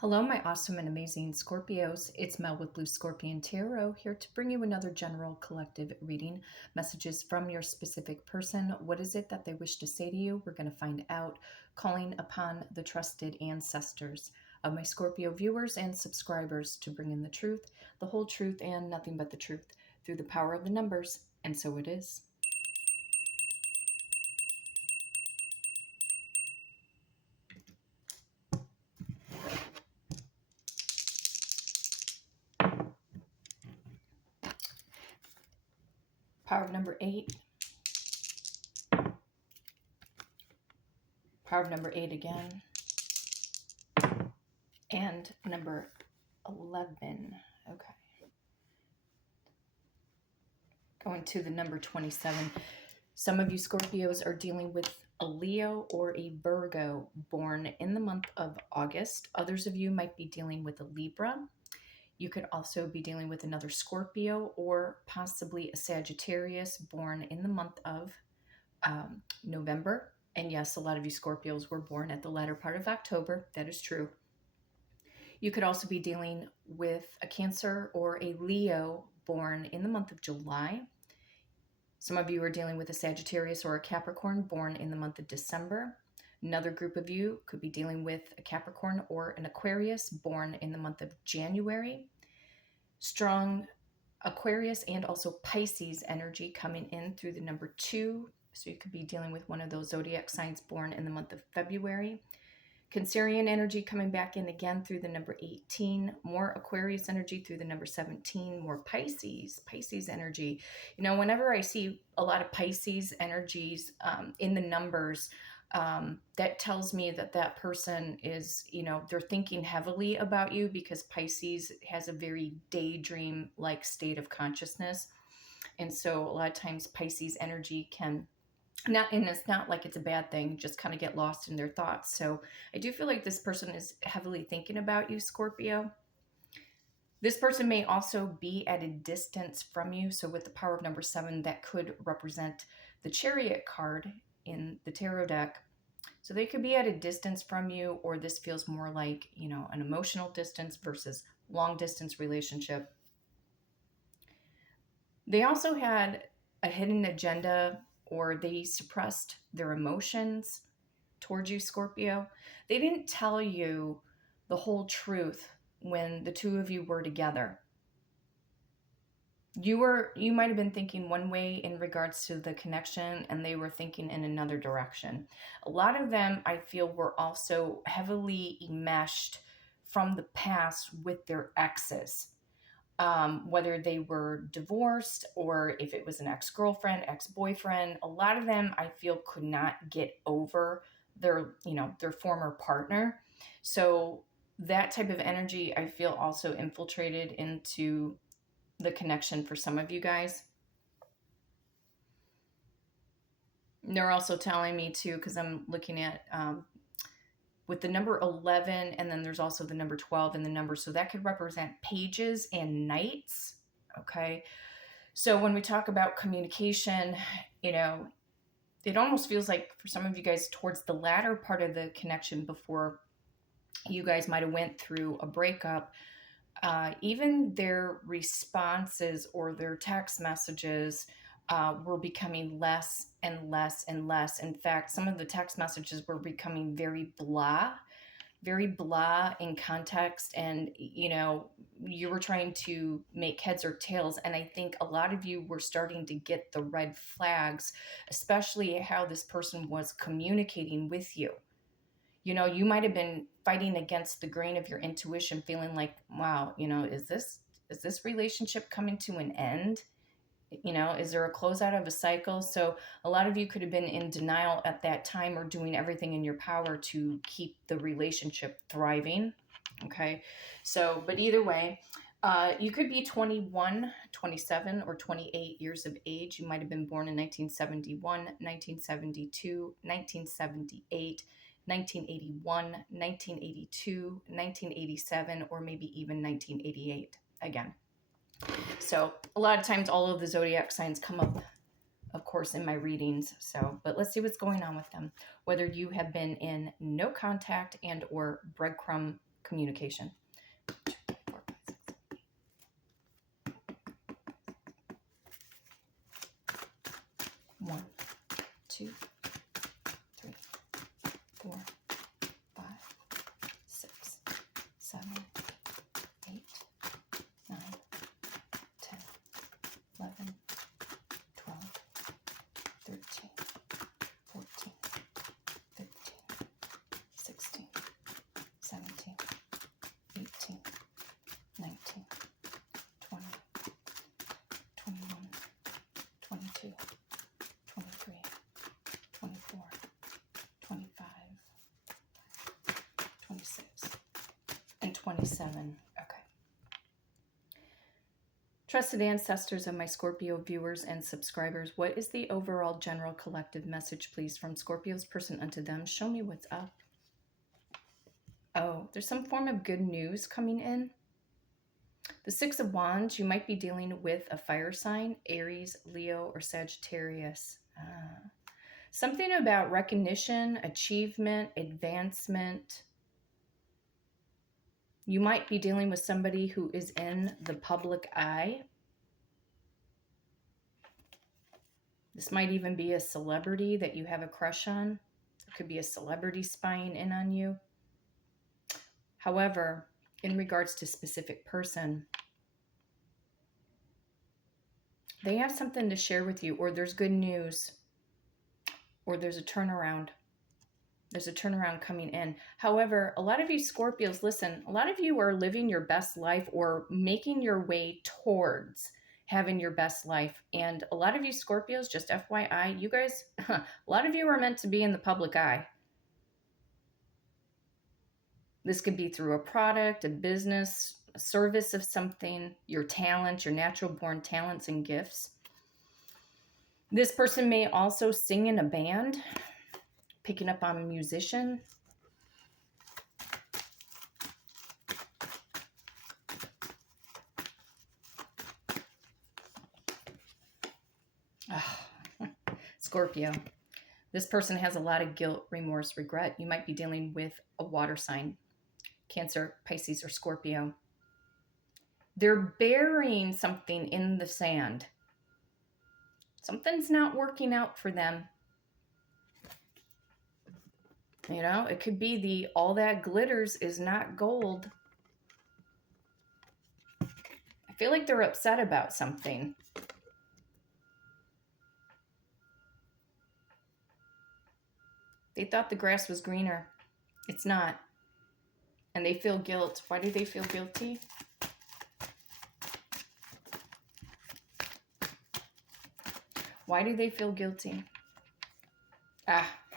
Hello, my awesome and amazing Scorpios. It's Mel with Blue Scorpion Tarot here to bring you another general collective reading. Messages from your specific person. What is it that they wish to say to you? We're going to find out. Calling upon the trusted ancestors of my Scorpio viewers and subscribers to bring in the truth, the whole truth, and nothing but the truth through the power of the numbers. And so it is. Power of number 8. Power of number 8 again. And number 11. Okay. Going to the number 27. Some of you Scorpios are dealing with a Leo or a Virgo born in the month of August. Others of you might be dealing with a Libra. You could also be dealing with another Scorpio or possibly a Sagittarius born in the month of November. And yes, a lot of you Scorpios were born at the latter part of October. That is true. You could also be dealing with a Cancer or a Leo born in the month of July. Some of you are dealing with a Sagittarius or a Capricorn born in the month of December. Another group of you could be dealing with a Capricorn or an Aquarius born in the month of January. Strong Aquarius and also Pisces energy coming in through the number 2. So you could be dealing with one of those zodiac signs born in the month of February. Cancerian energy coming back in again through the number 18, more Aquarius energy through the number 17, more Pisces energy. You know, whenever I see a lot of Pisces energies in the numbers, that tells me that that person is, you know, they're thinking heavily about you because Pisces has a very daydream-like state of consciousness. And so a lot of times Pisces energy can and it's not like it's a bad thing, just kind of get lost in their thoughts. So I do feel like this person is heavily thinking about you, Scorpio. This person may also be at a distance from you. So with the power of number 7, that could represent the Chariot card in the tarot deck. So they could be at a distance from you, or this feels more like, you know, an emotional distance versus long distance relationship. They also had a hidden agenda, or they suppressed their emotions towards you, Scorpio. They didn't tell you the whole truth when the two of you were together. You might have been thinking one way in regards to the connection, and they were thinking in another direction. A lot of them, I feel, were also heavily enmeshed from the past with their exes. Whether they were divorced or if it was an ex-girlfriend, ex-boyfriend, a lot of them I feel could not get over their, you know, their former partner. So that type of energy I feel also infiltrated into the connection for some of you guys. They're also telling me too, because I'm looking at with the number 11, and then there's also the number 12 in the number. So that could represent pages and knights. Okay. So when we talk about communication, you know, it almost feels like for some of you guys towards the latter part of the connection before you guys might have went through a breakup, even their responses or their text messages were becoming less and less and less. In fact, some of the text messages were becoming very blah in context, and you know, you were trying to make heads or tails. And I think a lot of you were starting to get the red flags, especially how this person was communicating with you. You know, you might have been fighting against the grain of your intuition, feeling like, wow, you know, is this relationship coming to an end? You know, is there a closeout of a cycle? So a lot of you could have been in denial at that time or doing everything in your power to keep the relationship thriving. Okay. So, but either way, you could be 21, 27, or 28 years of age. You might have been born in 1971, 1972, 1978, 1981, 1982, 1987, or maybe even 1988 again. So a lot of times all of the zodiac signs come up, of course, in my readings. So, but let's see what's going on with them. Whether you have been in no contact and or breadcrumb communication. 1, 2, 3, 4, 5, 6, 7, 8, 9, 10, 11, 12, 13, 14, 15, 16, 17, 18, 19, 20, 21, 22, 23, 24, 25, 26, and 27. Okay. Trusted ancestors of my Scorpio viewers and subscribers, what is the overall general collective message, please, from Scorpio's person unto them? Show me what's up. Oh, there's some form of good news coming in. The Six of Wands, you might be dealing with a fire sign, Aries, Leo, or Sagittarius. Something about recognition, achievement, advancement. You might be dealing with somebody who is in the public eye. This might even be a celebrity that you have a crush on. It could be a celebrity spying in on you. However, in regards to specific person, they have something to share with you, or there's good news, or there's a turnaround. There's a turnaround coming in. However, a lot of you Scorpios, listen, a lot of you are living your best life or making your way towards having your best life. And a lot of you Scorpios, just FYI, you guys, a lot of you are meant to be in the public eye. This could be through a product, a business, a service of something, your talent, your natural born talents and gifts. This person may also sing in a band, picking up on a musician. Scorpio. This person has a lot of guilt, remorse, regret. You might be dealing with a water sign, Cancer, Pisces, or Scorpio. They're burying something in the sand. Something's not working out for them. You know, it could be the all that glitters is not gold. I feel like they're upset about something. They thought the grass was greener. It's not. And they feel guilt. Why do they feel guilty? Why do they feel guilty?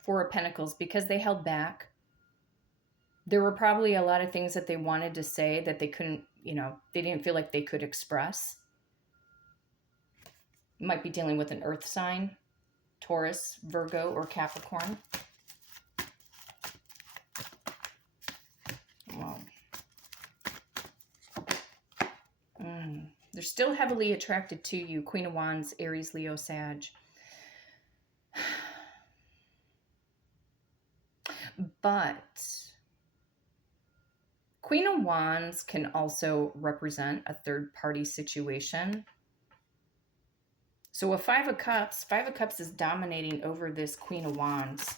Four of Pentacles, because they held back. There were probably a lot of things that they wanted to say that they couldn't, they didn't feel like they could express. You might be dealing with an earth sign, Taurus, Virgo, or Capricorn. Wow. They're still heavily attracted to you, Queen of Wands, Aries, Leo, Sag. But Queen of Wands can also represent a third-party situation. So a Five of Cups is dominating over this Queen of Wands.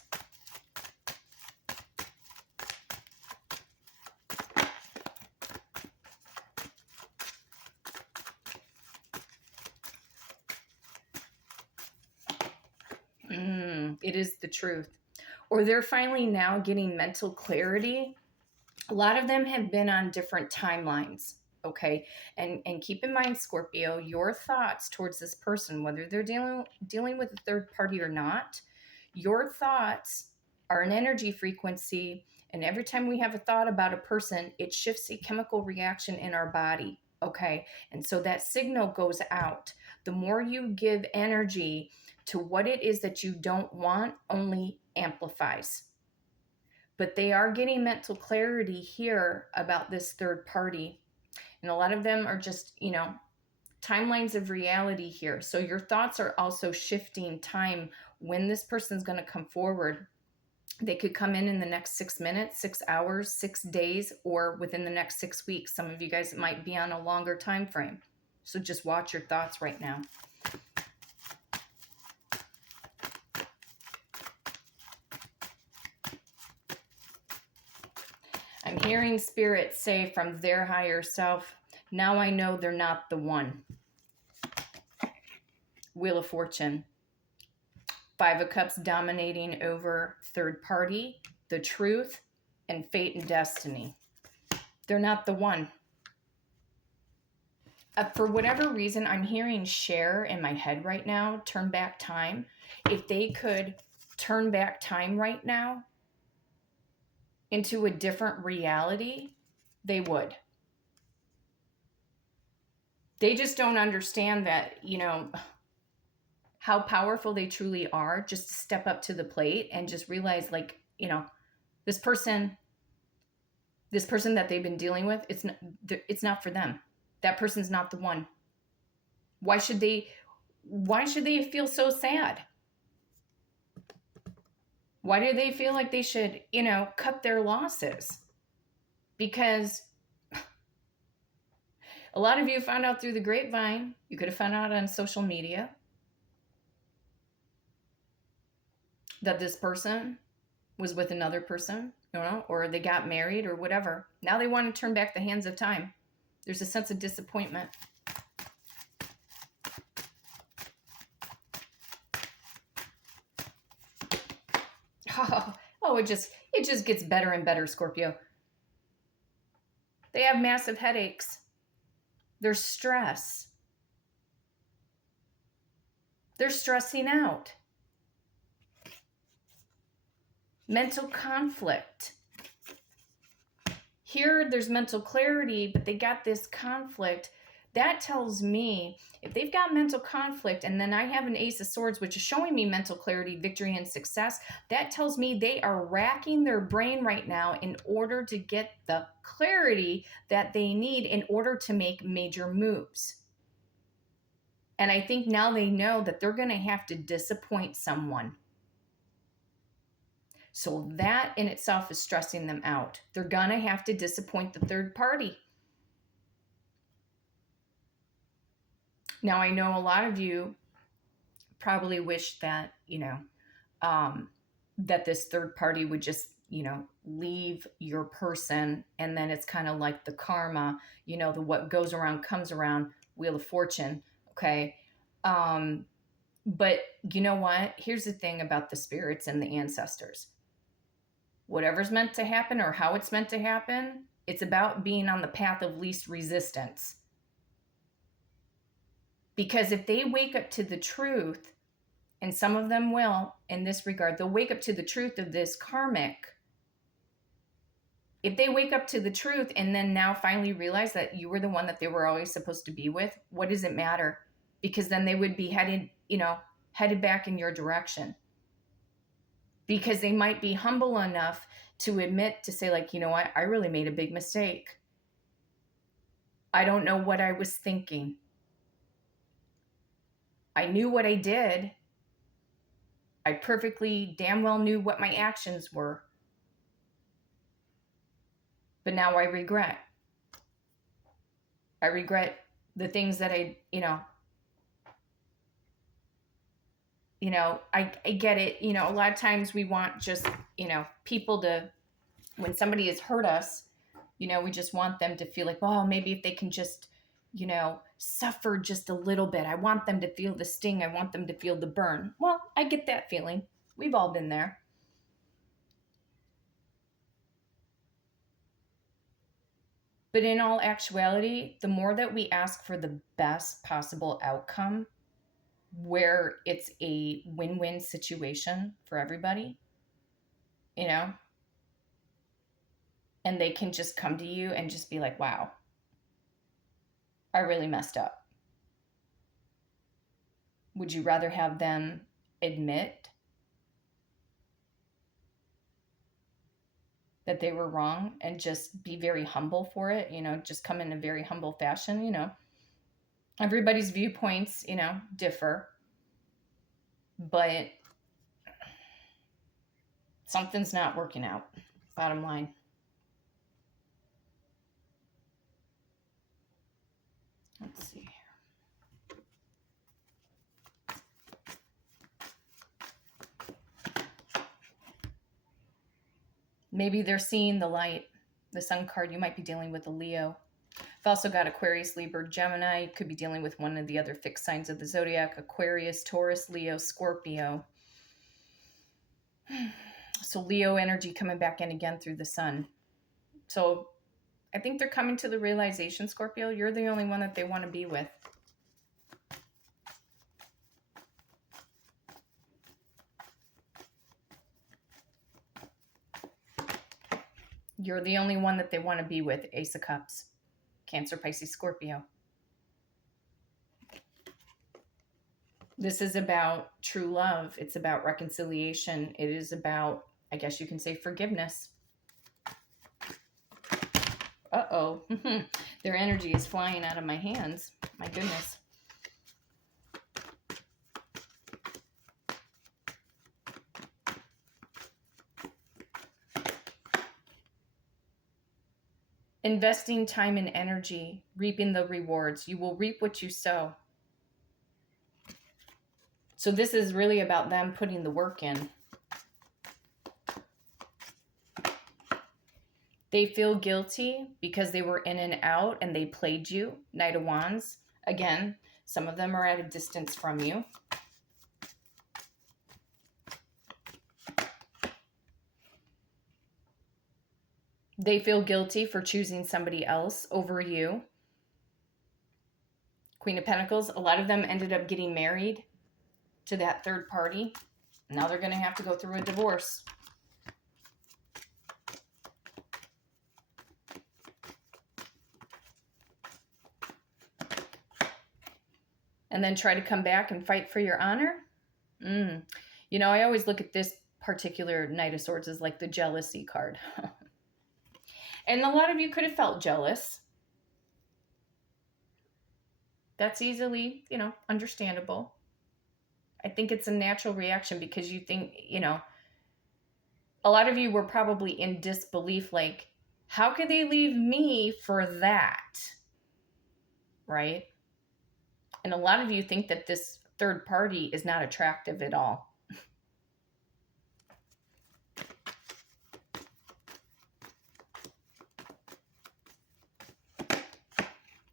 It is the truth. Or they're finally now getting mental clarity. A lot of them have been on different timelines, okay? And keep in mind, Scorpio, your thoughts towards this person, whether they're dealing with a third party or not, your thoughts are an energy frequency. And every time we have a thought about a person, it shifts a chemical reaction in our body, okay? And so that signal goes out. The more you give energy to what it is that you don't want, only amplifies. But they are getting mental clarity here about this third party. And a lot of them are just, timelines of reality here. So your thoughts are also shifting time when this person's going to come forward. They could come in the next 6 minutes, 6 hours, 6 days, or within the next 6 weeks. Some of you guys might be on a longer time frame. So just watch your thoughts right now. I'm hearing Spirit say from their higher self, now I know they're not the one. Wheel of Fortune. 5 of Cups dominating over third party, the truth, and fate and destiny. They're not the one. For whatever reason, I'm hearing share in my head right now, turn back time. If they could turn back time right now into a different reality, they would. They just don't understand that, you know, how powerful they truly are, just to step up to the plate and just realize, like, you know, this person that they've been dealing with, it's not for them. That person's not the one. Why should they feel so sad? Why do they feel like they should, you know, cut their losses? Because a lot of you found out through the grapevine. You could have found out on social media that this person was with another person, you know, or they got married or whatever. Now they want to turn back the hands of time. There's a sense of disappointment. Oh, it just gets better and better, Scorpio. They have massive headaches. There's stress. They're stressing out. Mental conflict. Here, there's mental clarity, but they got this conflict. That tells me if they've got mental conflict, and then I have an Ace of Swords, which is showing me mental clarity, victory, and success, that tells me they are racking their brain right now in order to get the clarity that they need in order to make major moves. And I think now they know that they're going to have to disappoint someone. So that in itself is stressing them out. They're going to have to disappoint the third party. Now, I know a lot of you probably wish that, you know, that this third party would just, you know, leave your person. And then it's kind of like the karma, you know, the what goes around comes around, Wheel of Fortune. Okay. But you know what? Here's the thing about the spirits and the ancestors. Whatever's meant to happen or how it's meant to happen, it's about being on the path of least resistance. Because if they wake up to the truth, and some of them will in this regard, they'll wake up to the truth of this karmic. If they wake up to the truth and then now finally realize that you were the one that they were always supposed to be with, what does it matter? Because then they would be headed back in your direction. Because they might be humble enough to admit, to say, like, you know what, I really made a big mistake. I don't know what I was thinking. I knew what I did. I perfectly damn well knew what my actions were. But now I regret. I regret the things that I get it. You know, a lot of times we want just, you know, people to, when somebody has hurt us, you know, we just want them to feel like, oh, maybe if they can just, you know, suffer just a little bit. I want them to feel the sting. I want them to feel the burn. Well, I get that feeling. We've all been there. But in all actuality, the more that we ask for the best possible outcome, where it's a win-win situation for everybody, you know, and they can just come to you and just be like, wow, I really messed up. Would you rather have them admit that they were wrong and just be very humble for it, you know, just come in a very humble fashion, you know? Everybody's viewpoints, you know, differ. But Something's not working out. Bottom line. Let's see here. Maybe they're seeing the light. The Sun card, you might be dealing with a Leo. I've also got Aquarius, Libra, Gemini. Could be dealing with one of the other fixed signs of the zodiac. Aquarius, Taurus, Leo, Scorpio. So Leo energy coming back in again through the Sun. So I think they're coming to the realization, Scorpio, you're the only one that they want to be with. You're the only one that they want to be with. Ace of Cups. Cancer, Pisces, Scorpio. This is about true love. It's about reconciliation. It is about, I guess you can say, forgiveness. Uh-oh. Their energy is flying out of my hands. My goodness. Investing time and energy, reaping the rewards. You will reap what you sow. So this is really about them putting the work in. They feel guilty because they were in and out and they played you. Knight of Wands. Again, some of them are at a distance from you. They feel guilty for choosing somebody else over you. Queen of Pentacles. A lot of them ended up getting married to that third party. Now they're going to have to go through a divorce. And then try to come back and fight for your honor. You know, I always look at this particular Knight of Swords as like the jealousy card. And a lot of you could have felt jealous. That's easily, you know, understandable. I think it's a natural reaction because you think, you know, a lot of you were probably in disbelief, like, how could they leave me for that? Right? And a lot of you think that this third party is not attractive at all.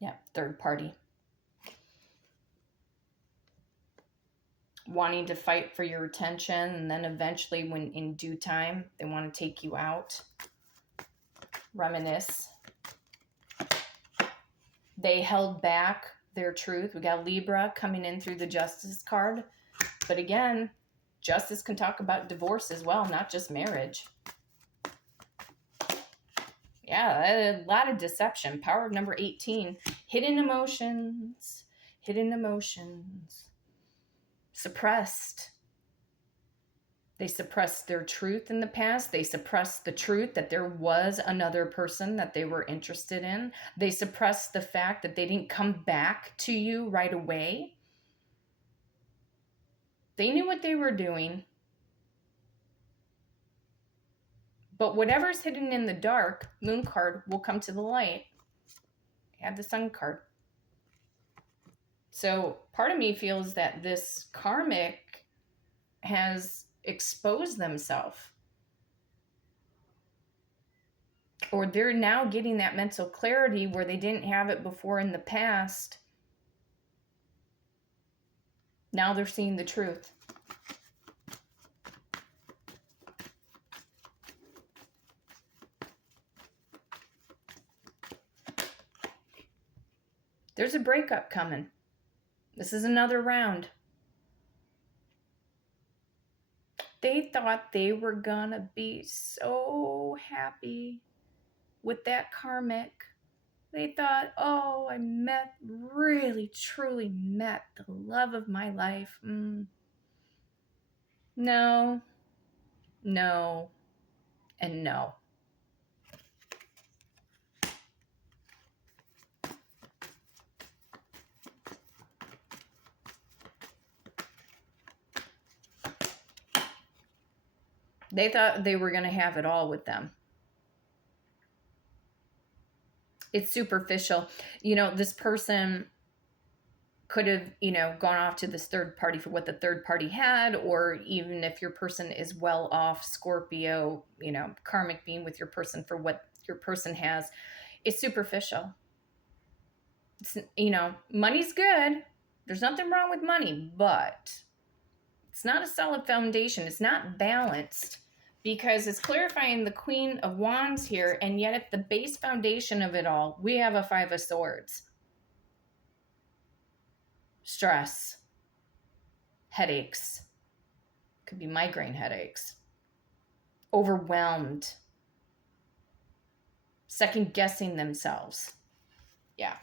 Yeah, third party. Wanting to fight for your attention, and then eventually, when in due time, they want to take you out. Reminisce. They held back their truth. We got Libra coming in through the Justice card. But again, Justice can talk about divorce as well, not just marriage. Yeah, a lot of deception. Power of number 18. Hidden emotions. Hidden emotions. Suppressed. They suppressed their truth in the past. They suppressed the truth that there was another person that they were interested in. They suppressed the fact that they didn't come back to you right away. They knew what they were doing. But whatever's hidden in the dark, Moon card, will come to the light. Add the Sun card. So part of me feels that this karmic has exposed themselves. Or they're now getting that mental clarity where they didn't have it before in the past. Now they're seeing the truth. There's a breakup coming. This is another round. They thought they were gonna be so happy with that karmic. They thought, oh, I really, truly met the love of my life. No, no, and no. They thought they were going to have it all with them. It's superficial. This person could have, gone off to this third party for what the third party had, or even if your person is well off, Scorpio, karmic being with your person for what your person has. It's superficial. It's, money's good. There's nothing wrong with money, but it's not a solid foundation. It's not balanced, because it's clarifying the Queen of Wands here, and yet at the base foundation of it all, we have a Five of Swords. Stress, headaches, could be migraine headaches, overwhelmed, second guessing themselves. Yeah.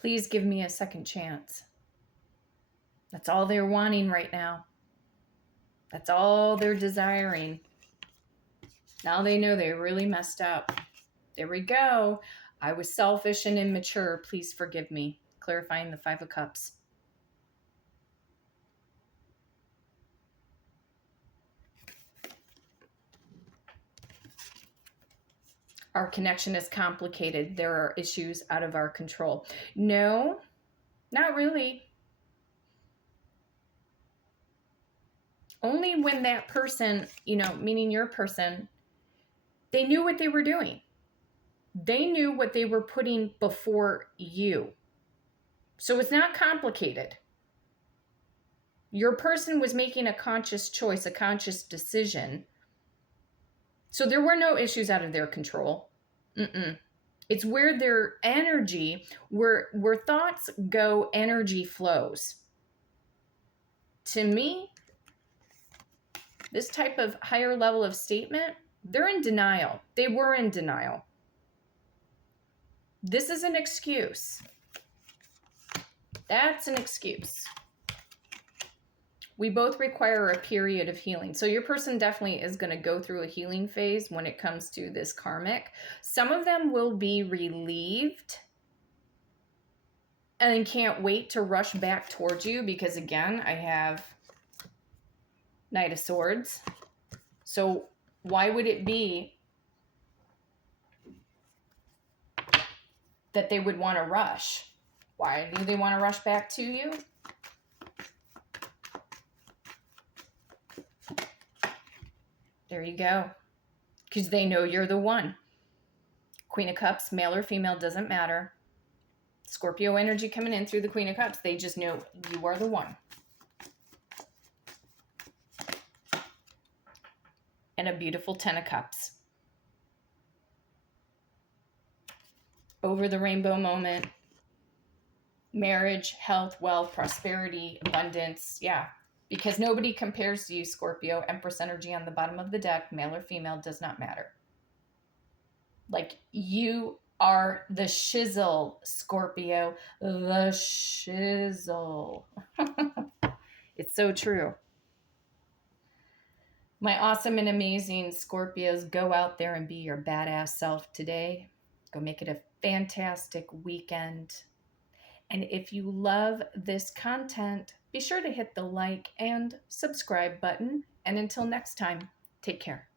Please give me a second chance. That's all they're wanting right now. That's all they're desiring. Now they know they really messed up. There we go. I was selfish and immature. Please forgive me. Clarifying the Five of Cups. Our connection is complicated. There are issues out of our control. No, not really. Only when that person, meaning your person, they knew what they were doing. They knew what they were putting before you. So it's not complicated. Your person was making a conscious choice, a conscious decision. So there were no issues out of their control. It's where their energy, where thoughts go, energy flows. To me, this type of higher level of statement, they're in denial. They were in denial. This is an excuse. That's an excuse. We both require a period of healing. So your person definitely is going to go through a healing phase when it comes to this karmic. Some of them will be relieved and can't wait to rush back towards you, because again, I have Knight of Swords. So why would it be that they would want to rush? Why do they want to rush back to you? There you go. Because they know you're the one. Queen of Cups, male or female, doesn't matter. Scorpio energy coming in through the Queen of Cups. They just know you are the one. And a beautiful Ten of Cups. Over the rainbow moment. Marriage, health, wealth, prosperity, abundance. Yeah. Because nobody compares to you, Scorpio. Empress energy on the bottom of the deck. Male or female, does not matter. Like, you are the shizzle, Scorpio. The shizzle. It's so true. My awesome and amazing Scorpios, go out there and be your badass self today. Go make it a fantastic weekend. And if you love this content, be sure to hit the like and subscribe button. And until next time, take care.